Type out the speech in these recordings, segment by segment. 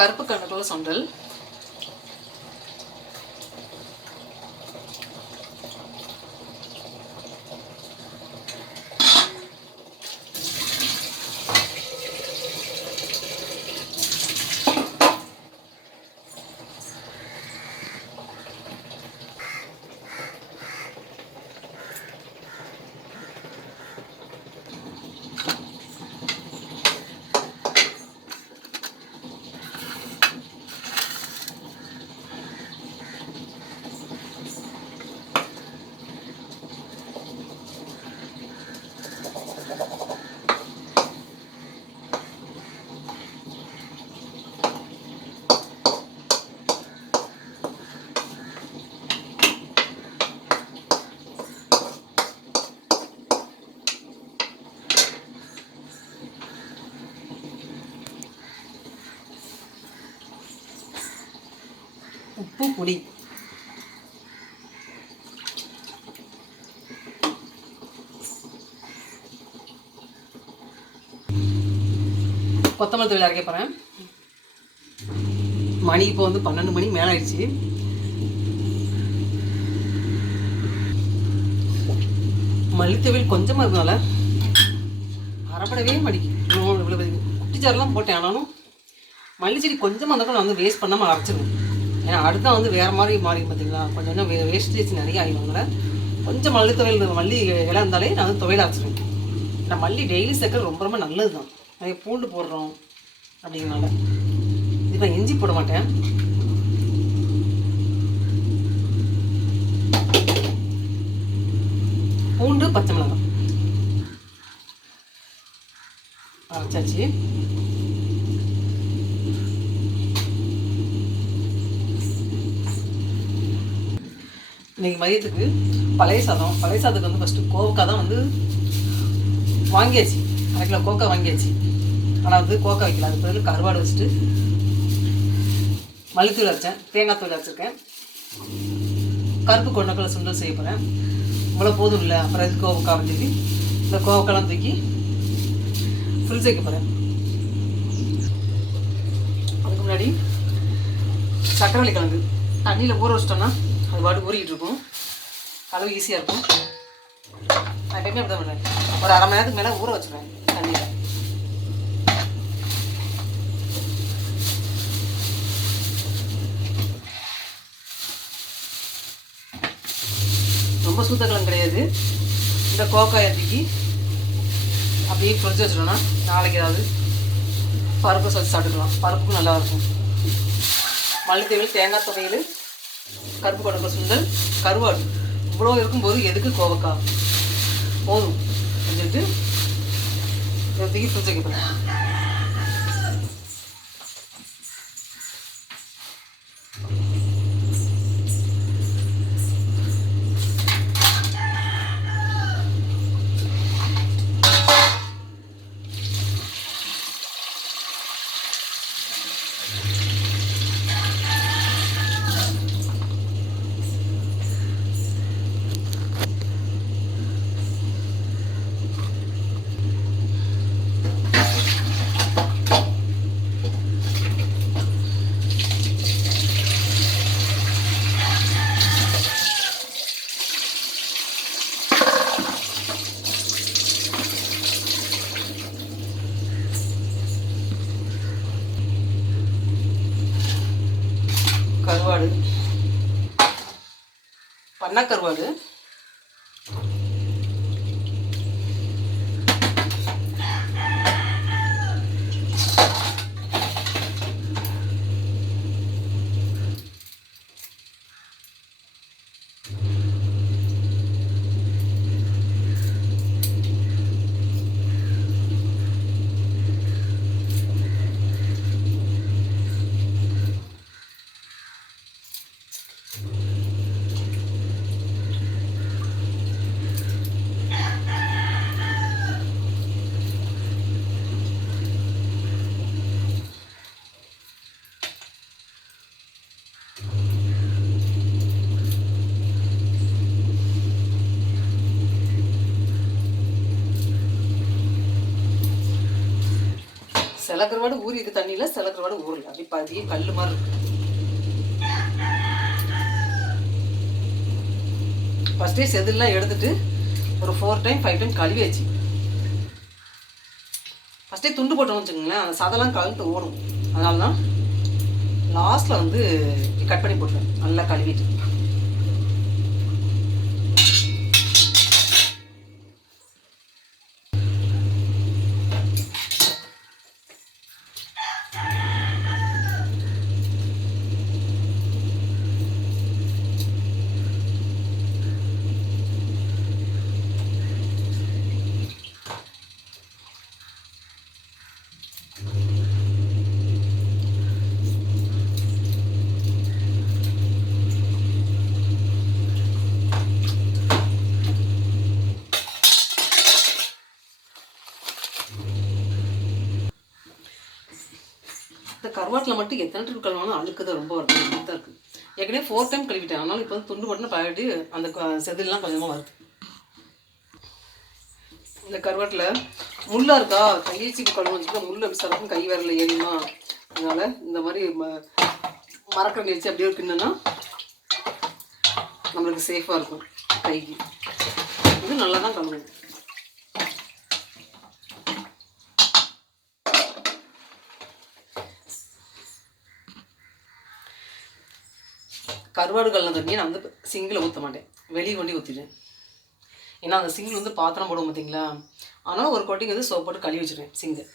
கருப்பு கண்ணுக்குள்ள சுண்டல். உப்பு புளி. கொத்தமல்லி தூள் அரைக்க போகிறேன். மணி இப்போ வந்து 12 மணி மேலே ஆயிடுச்சு. மல்லித்தூள் கொஞ்சமாக இருக்கனால அரைப்படவே மடிக்கும். இவ்வளோ குட்டிச்சாரெலாம் போட்டேன். ஆனாலும் மல்லிச்செடி கொஞ்சமாக இருந்தால் நான் வந்து வேஸ்ட் பண்ணாமல் அரைச்சிடுவேன். ஏன்னா அடுத்த வந்து வேறு மாதிரி மாறி பார்த்தீங்களா, கொஞ்சம் இன்னும் வேஸ்டேஜ் நிறைய ஆகிடுவாங்கள. கொஞ்சம் மல்லி துவையல் மல்லி இலை இருந்தாலே நான் வந்து துவையல் அரைச்சிடுவேன். ஏன்னா மல்லி டெய்லி சேர்க்க ரொம்ப ரொம்ப நல்லது தான். நிறைய பூண்டு போடுறோம் அப்படிங்கிறனால. இப்போ இஞ்சி போட மாட்டேன். பூண்டு பச்சை மிளகாய் அரைச்சாச்சு. இன்றைக்கி மதியத்துக்கு பழைய சாதத்துக்கு வந்து ஃபஸ்ட்டு கோவக்காய் தான் வந்து வாங்கியாச்சு. 1/2 கிலோ கோவக்காய் வாங்கியாச்சு. ஆனால் வந்து கோவக்காய் வைக்கல. அதுக்கு பதில் கருவாடு வச்சுட்டு மல்லித்தூள் அரைச்சேன், தேங்காய் தூள் அரைச்சிருக்கேன். கருப்பு கொண்டக்கடலை சுண்டல் செய்ய போகிறேன். இவ்வளோ போதும் இல்லை, அப்புறம் எது கோவக்காய் வச்சுட்டு இந்த கோவக்காய்லாம் தூக்கி ஃப்ரிட்ஜ் வைக்க போகிறேன். அதுக்கு முன்னாடி சக்கரவள்ளி கிழங்கு தண்ணியில் ஊற வச்சிட்டோன்னா அது பாட்டு ஊறிக்கிட்டு இருக்கும். அளவு ஈஸியாக இருக்கும். நான் எப்பயுமே அப்படி தான் பண்ணுறேன். ஒரு 1/2 மணி நேரத்துக்கு மேலே ஊற வச்சுருவேன் தண்ணியில். ரொம்ப சூத்தக்கிழங்கு கிடையாது. இந்த கோக்காயை தூக்கி அப்படியே ஃப்ரிட்ஜ் வச்சிட்டோன்னா நாளைக்கு ஏதாவது பருப்பு வச்சு சாப்பிட்டுக்கலாம். பருப்புக்கும் நல்லா இருக்கும். மல்லித்தூள், தேங்காய் துவையல், கருப்பு கொண்டக்கடலை சுண்டல், கருவாடு இவ்வளோ இருக்கும்போது எதுக்கு கோவக்காய்? போதும் செஞ்சுட்டு தூக்கி ஃப்ரிட்ஜ் வைக்க போகிறேன். கருவாடு, பண்ணக்கருவாடு, சில கருவாடு ஊறி இருக்கு தண்ணியில், சில கருவாடு ஊறல. அப்படி பாதியே கல் மாதிரி இருக்கு. ஃபஸ்ட்டே செதில்லாம் எடுத்துட்டு ஒரு 4 டைம் 5 டைம் கழுவியாச்சு. ஃபஸ்ட்டே துண்டு போட்டோம்னு வச்சுக்கோங்களேன், அந்த சதெல்லாம் கழுத்து ஓடும். அதனால தான் லாஸ்ட்டில் வந்து கட் பண்ணி போட்டுருவேன் நல்லா கழுவிட்டு. இந்த கருவாட்டில் மட்டும் எத்தனை ட்ரிப் கழுவாலும் அழுக்கு தான் ரொம்ப வருது இருக்குது. ஏற்கனவே 4 டைம் கழுவிட்டேன். அதனால இப்போ வந்து துண்டு போட்டுன்னு பழகிட்டு அந்த செதிலாம் கொஞ்சமாக வருது. இந்த கருவாட்டில் முள்ளா இருக்கா, கையச்சிக்கு கழுவு வச்சுட்டு முள் அப்படி சரக்கும் கை வரல ஏறினா. அதனால் இந்த மாதிரி மரக்கரண்டி வச்சு அப்படியே கிண்ணுன்னா நம்மளுக்கு சேஃபாக இருக்கும் கைக்கு. இது நல்லா தான் கழுவும். கருவாடு கல்ல தண்ணியை நான் வந்து சிங்கில் ஊற்ற மாட்டேன், வெளியே கொண்டு ஊற்றிடுவேன். ஏன்னா அந்த சிங்கில் வந்து பாத்திரம் போடுவோம் பார்த்தீங்களா, அதனால் ஒரு கோட்டிங் வந்து சோப் போட்டு கழுவி வச்சுருவேன் சிங்கை.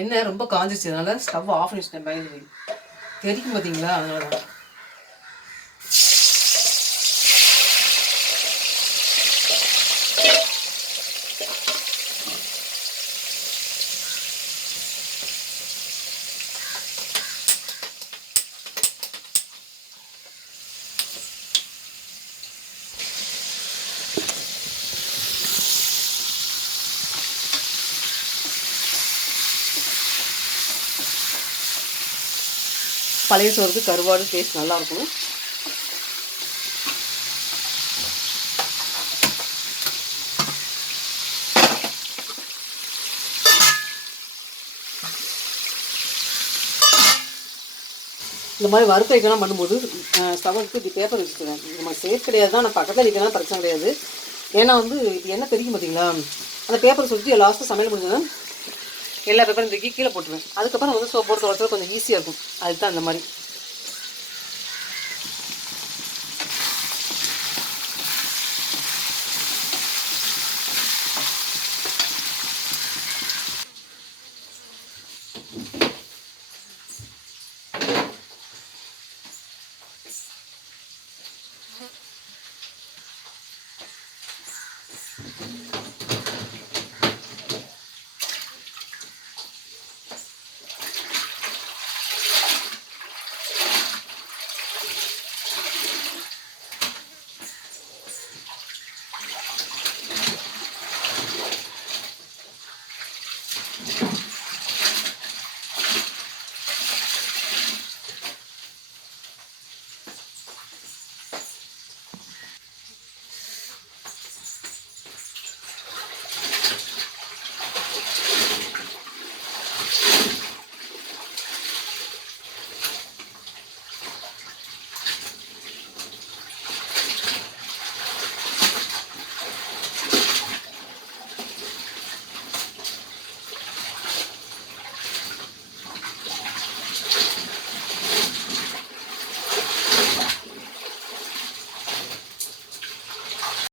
எண்ணெய் ரொம்ப காஞ்சிச்சு, அதனால் ஸ்டவ் ஆஃப் பண்ணி வச்சுட்டேன். பயந்து போய் தெரிக்கும் பார்த்தீங்களா, அதனால தான். பழைய சோறுக்கு கருவாடு டேஸ்ட் நல்லாயிருக்கும். இந்த மாதிரி வறுத்து வைக்கலாம் பண்ணும்போது ஸ்டவ்வுக்கு இப்படி பேப்பர் வச்சுக்குவேன். நம்ம சேஃப் கிடையாது தான், நான் பக்கத்தில் நிற்கலாம் பிரச்சனை கிடையாது. ஏன்னா வந்து இது என்ன தெரியும் பார்த்தீங்களா, அந்த பேப்பரை சுற்றி லாஸ்ட்டு சமையல் முடிஞ்சதுன்னா எல்லா பேப்பரும் தூக்கி கீழே போட்டுருவேன். அதுக்கப்புறம் வந்து சோப் போட்டு துடைச்சா கொஞ்சம் ஈஸியாக இருக்கும். அதுக்கு தான் இந்த மாதிரி